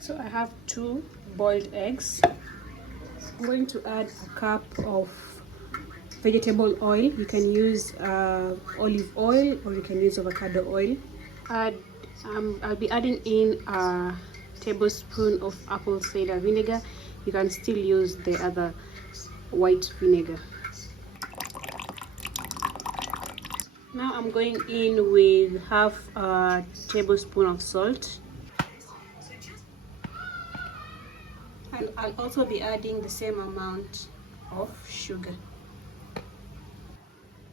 So I have 2 boiled eggs. I'm going to add a cup of vegetable oil. You can use olive oil or you can use avocado oil. I'll be adding in a tablespoon of apple cider vinegar. You can still use the other white vinegar. Now I'm going in with half a tablespoon of salt. And I'll also be adding the same amount of sugar.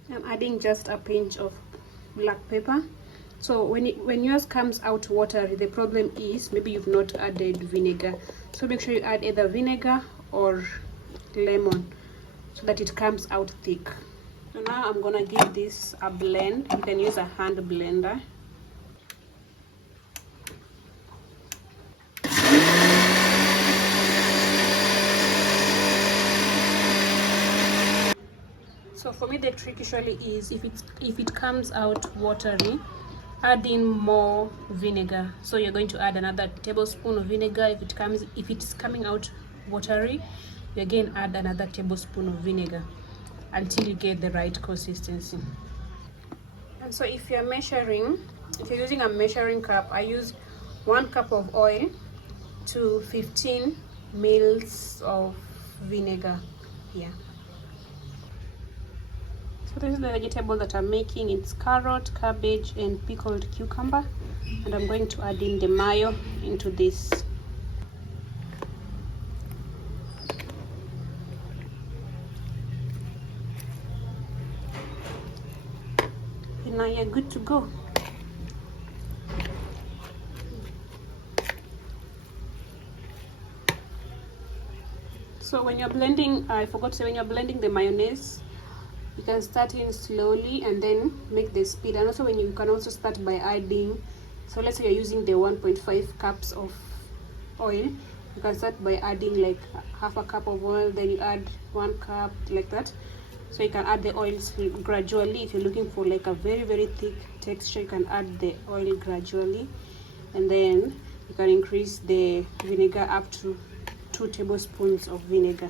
I'm adding just a pinch of black pepper. So when yours comes out watery, the problem is maybe you've not added vinegar. So make sure you add either vinegar or lemon so that it comes out thick. So now I'm gonna give this a blend. You can use a hand blender. So for me, the trick usually is if it comes out watery, add in more vinegar. So you're going to add another tablespoon of vinegar. If it's coming out watery, you again add another tablespoon of vinegar until you get the right consistency. And so if you're using a measuring cup, I use 1 cup of oil to 15 mils of vinegar here. So this is the vegetable that I'm making. It's carrot, cabbage, and pickled cucumber. And I'm going to add in the mayo into this. And now you're good to go. So when you're blending, I forgot to say, when you're blending the mayonnaise, you can start in slowly and then make the speed. And also you can also start by adding, so let's say you're using the 1.5 cups of oil, you can start by adding like half a cup of oil, then you add 1 cup, like that. So you can add the oils gradually. If you're looking for like a very, very thick texture, you can add the oil gradually, and then you can increase the vinegar up to 2 tablespoons of vinegar.